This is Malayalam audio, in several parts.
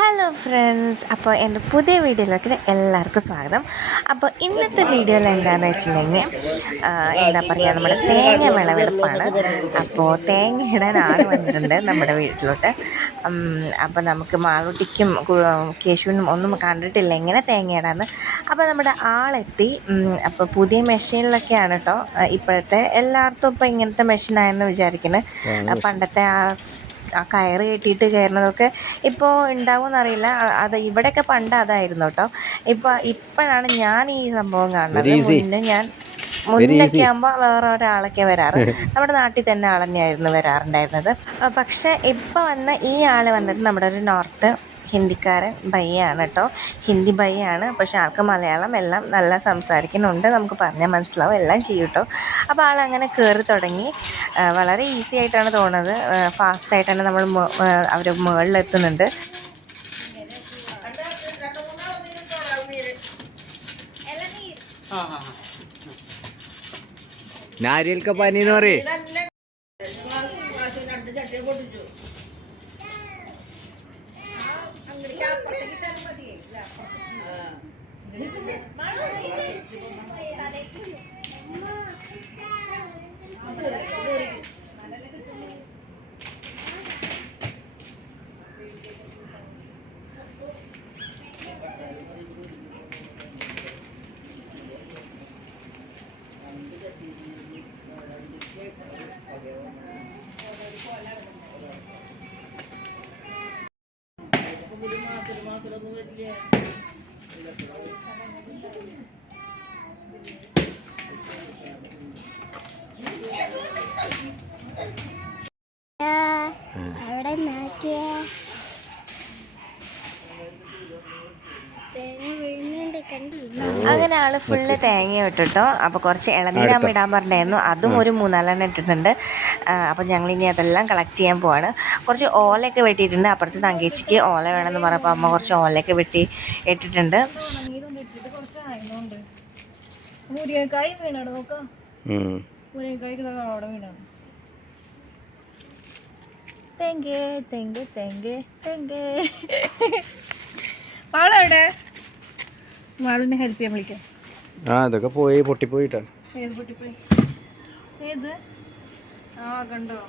ഹലോ ഫ്രണ്ട്സ് അപ്പോൾ എന്റെ പുതിയ വീഡിയോയിലേക്ക് എല്ലാവർക്കും സ്വാഗതം. അപ്പോൾ ഇന്നത്തെ വീഡിയോയിൽ എന്താണെന്ന് വെച്ചിട്ടുണ്ടെങ്കിൽ എന്താ പറയുക നമ്മുടെ തേങ്ങ വിളവെടുപ്പാണ്. അപ്പോൾ തേങ്ങ ഇടാൻ ആൾ വന്നിട്ടുണ്ട് നമ്മുടെ വീട്ടിലോട്ട്. അപ്പോൾ നമുക്ക് മാളൂട്ടിക്കും കേശുവിനും ഒന്നും കണ്ടിട്ടില്ല എങ്ങനെ തേങ്ങ ഇടാന്ന്. അപ്പോൾ നമ്മുടെ ആളെത്തി അപ്പോൾ പുതിയ മെഷീനിലൊക്കെയാണ് കേട്ടോ. ഇപ്പോഴത്തെ എല്ലായിടത്തും ഇപ്പോൾ ഇങ്ങനത്തെ മെഷീനായെന്ന് വിചാരിക്കുന്നത് പണ്ടത്തെ ആ ആ കയറ് കെട്ടിയിട്ട് കയറുന്നതൊക്കെ ഇപ്പോൾ ഉണ്ടാവുമെന്നറിയില്ല. അറിയില്ല അത് ഇവിടെയൊക്കെ പണ്ട് അതായിരുന്നു കേട്ടോ ഇപ്പോൾ ഇപ്പോഴാണ് ഞാൻ ഈ സംഭവം കാണുന്നത്. പിന്നെ. മുന്നേ ഞാൻ മുന്നൊക്കെ ആകുമ്പോൾ വേറെ ഒരാളൊക്കെ വരാറ്. നമ്മുടെ നാട്ടിൽ തന്നെ ആൾ തന്നെയായിരുന്നു വരാറുണ്ടായിരുന്നത് പക്ഷേ ഇപ്പോൾ വന്ന ഈ ആൾ വന്നിട്ട് നമ്മുടെ ഒരു നോർത്ത് ഹിന്ദിക്കാരൻ ബയ്യാണ് കേട്ടോ ഹിന്ദി ബയ്യാണ്. പക്ഷെ ആൾക്ക് മലയാളം എല്ലാം നല്ല സംസാരിക്കുന്നുണ്ട്. നമുക്ക് പറഞ്ഞാൽ മനസ്സിലാവും. എല്ലാം ചെയ്യും കേട്ടോ അപ്പോൾ ആൾ അങ്ങനെ കയറി തുടങ്ങി. വളരെ ഈസി ആയിട്ടാണ് തോന്നുന്നത്. ഫാസ്റ്റ് ആയിട്ടാണ് നമ്മൾ അവർ മുകളിലെത്തുന്നുണ്ട് നാരിയൽ കപ്പാനി എന്ന് പറയേ. അവിടെ നോക്കിയേ. തേങ്ങ വിഴുങ്ങുന്നുണ്ട് കണ്ടില്ല അങ്ങനെ ആൾ ഫുള്ള് തേങ്ങ ഇട്ടിട്ടോ. അപ്പോൾ കുറച്ച് ഇളനീരാകുമ്പോൾ ഇടാൻ പറഞ്ഞായിരുന്നു. അതും ഒരു മൂന്നാലെണ്ണം ഇട്ടിട്ടുണ്ട്. അപ്പോൾ ഇനി അതെല്ലാം കളക്ട് ചെയ്യാൻ പോവാണ്. കുറച്ച് ഓലയൊക്കെ വെട്ടിയിട്ടുണ്ട്. അപ്പുറത്ത് തങ്കേച്ചിക്ക് ഓല വേണമെന്ന് പറഞ്ഞപ്പോൾ അമ്മ കുറച്ച് ഓലയൊക്കെ വെട്ടി ഇട്ടിട്ടുണ്ട്. മുരിങ്ങക്കായ് വീണോ നോക്കാം. മുരിങ്ങക്കായ്ക്ക് ഇതാ അവിടെ വീണാണ്. തെങ്ക് തെങ്ക് തെങ്ക് തെങ്ക്. മാളെവിടെ മാളിനെ ഹെൽപ്പ് ചെയ്യാൻ വിളിക്കാം. ആ ഇതൊക്കെ പോയി പൊട്ടിപ്പോയിട്ടാണ്. ഏത് പൊട്ടിപ്പോയി? ഏത്? ആ കണ്ടോ.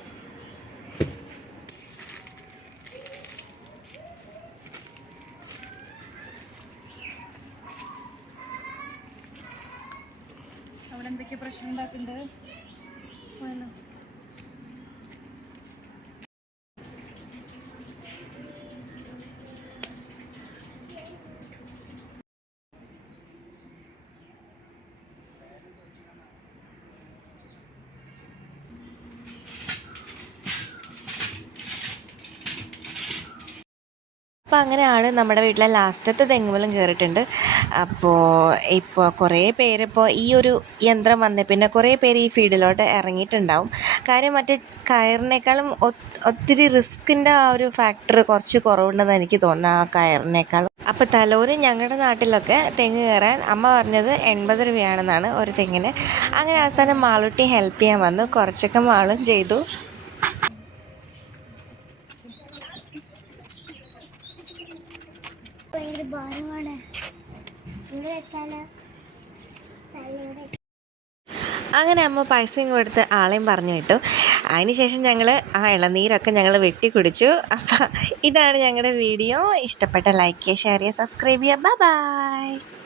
അവിടെ എന്തൊക്കെ പ്രശ്നം ഉണ്ടാക്കുന്നുണ്ട് അപ്പോൾ അങ്ങനെയാണ് നമ്മുടെ വീട്ടിലെ ലാസ്റ്റത്തെ തെങ്ങുമലും കയറിയിട്ടുണ്ട് അപ്പോൾ ഇപ്പോൾ കുറേ പേരിപ്പോൾ ഈ ഒരു യന്ത്രം വന്നേ പിന്നെ കുറേ പേര് ഈ ഫീൽഡിലോട്ട് ഇറങ്ങിയിട്ടുണ്ടാവും. കാര്യം മറ്റേ കയറിനേക്കാളും ഒത്തിരി റിസ്കിന്റെ ആ ഒരു ഫാക്ടർ കുറച്ച് കുറവുണ്ടെന്ന് എനിക്ക് തോന്നുന്നു ആ കയറിനേക്കാളും. അപ്പോൾ തലോര് ഞങ്ങളുടെ നാട്ടിലൊക്കെ തെങ്ങ് കയറാൻ അമ്മ പറഞ്ഞത് എൺപത് രൂപയാണെന്നാണ് ഒരു തെങ്ങിന്. അങ്ങനെ അവസാനം മാളുട്ടി ഹെൽപ്പ് ചെയ്യാൻ വന്നു. കുറച്ചൊക്കെ മാളും ചെയ്തു. ഭാരമാണ് അങ്ങനെ അമ്മ പൈസയും കൊടുത്ത് ആളെയും പറഞ്ഞു വിട്ടു. അതിനുശേഷം ഞങ്ങൾ ആ ഇളനീരൊക്കെ ഞങ്ങൾ വെട്ടി കുടിച്ചു. അപ്പം ഇതാണ് ഞങ്ങളുടെ വീഡിയോ. ഇഷ്ടപ്പെട്ട ലൈക്ക് ചെയ്യുക ഷെയർ ചെയ്യുക സബ്സ്ക്രൈബ് ചെയ്യുക. ബൈ